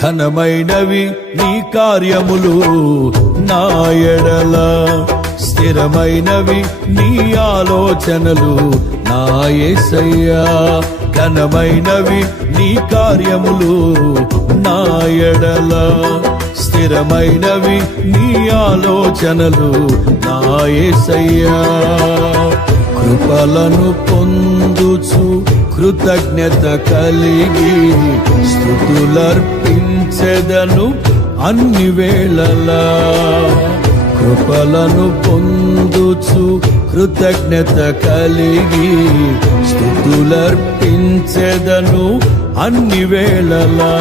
ఘనమైనవి నీ కార్యములు నా ఎడల, స్థిరమైనవి నీ ఆలోచనలు నా యేసయ్యా. ఘనమైనవి నీ కార్యములు నా ఎడల, స్థిరమైనవి నీ ఆలోచనలు నా యేసయ్యా. కృపలను పొందుచు కృతజ్ఞత కలిగి స్తుతులర్పించెదను అన్ని వేళలా. కృపలను పొందుచు కృతజ్ఞత కలిగి స్తుతులర్పించెదను అన్ని వేళలా.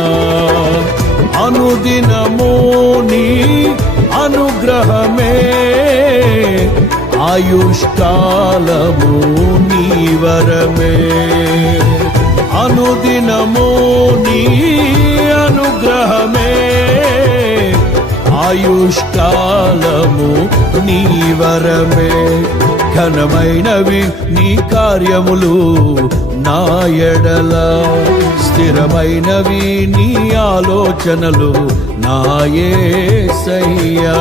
అనుదినము నీ అనుగ్రహమే, ఆయుష్కాలము నీ వరమే. అనుదినము నీ అనుగ్రహమే, ఆయుష్కాలము నీ వరమే. ఘనమైనవి నీ కార్యములు నా ఎడల, స్థిరమైనవి నీ ఆలోచనలు నా యేసయ్యా.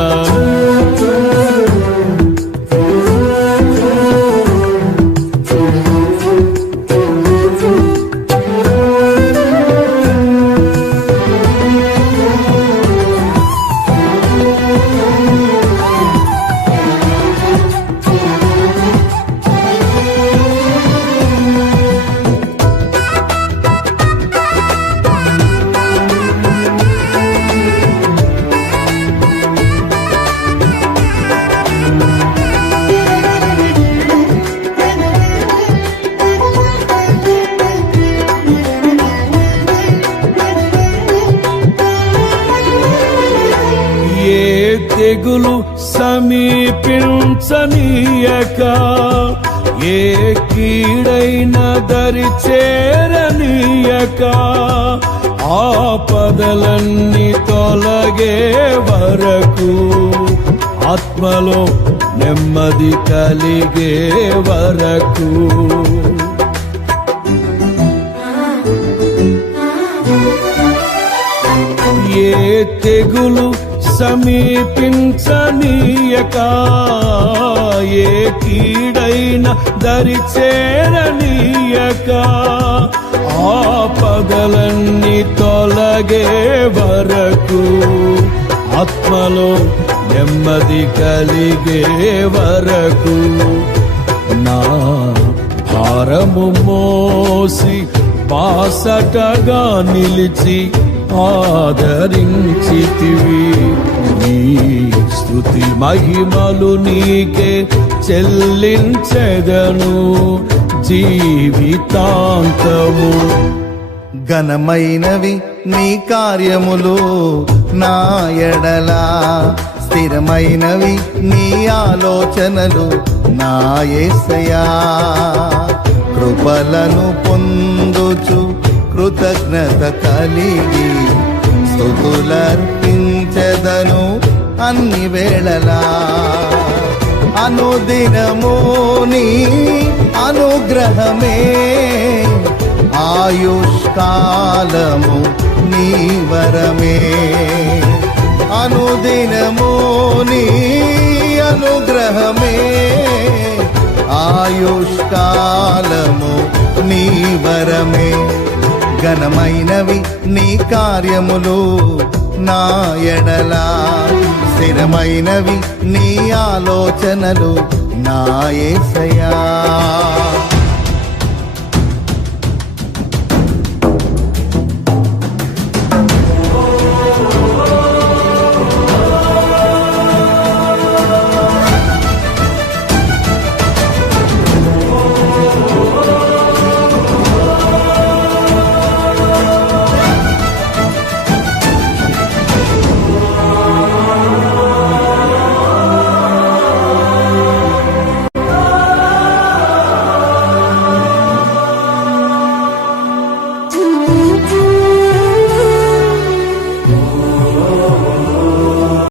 తెగులు సమీపించనీయక, ఏ కీడైన దరి చేరనీయక, ఆపదలన్నీ తొలగే వరకు, ఆత్మలో నెమ్మది కలిగే వరకు. ఏ తెగులు సమీపించనీయక, ఏ కీడైన దరి చేరనీయక, ఆపదలన్నీ తొలగే వరకు, ఆత్మలో నెమ్మది కలిగే వరకు. నా భారము మోసి బాసటగా నిలిచి ఆదరించితివి. నీ స్తుతి మహిమలు నీకే చెల్లించెదను జీవితాంతము. ఘనమైనవి నీ కార్యములు నా ఎడల, స్థిరమైనవి నీ ఆలోచనలు నా యేసయ్యా. కృపలను పొందుచు కృతజ్ఞత కలిగి స్తుతులర్పించెదను అన్ని వేళలా. అనుదినము నీ అనుగ్రహమే, ఆయుష్కాలము నీ వరమే. అనుదినము నీ అనుగ్రహమే, ఆయుష్కాలము నీ వరమే. ఘనమైనవి నీ కార్యములు నా ఎడల, స్థిరమైనవి నీ ఆలోచనలు నా యేసయ్యా.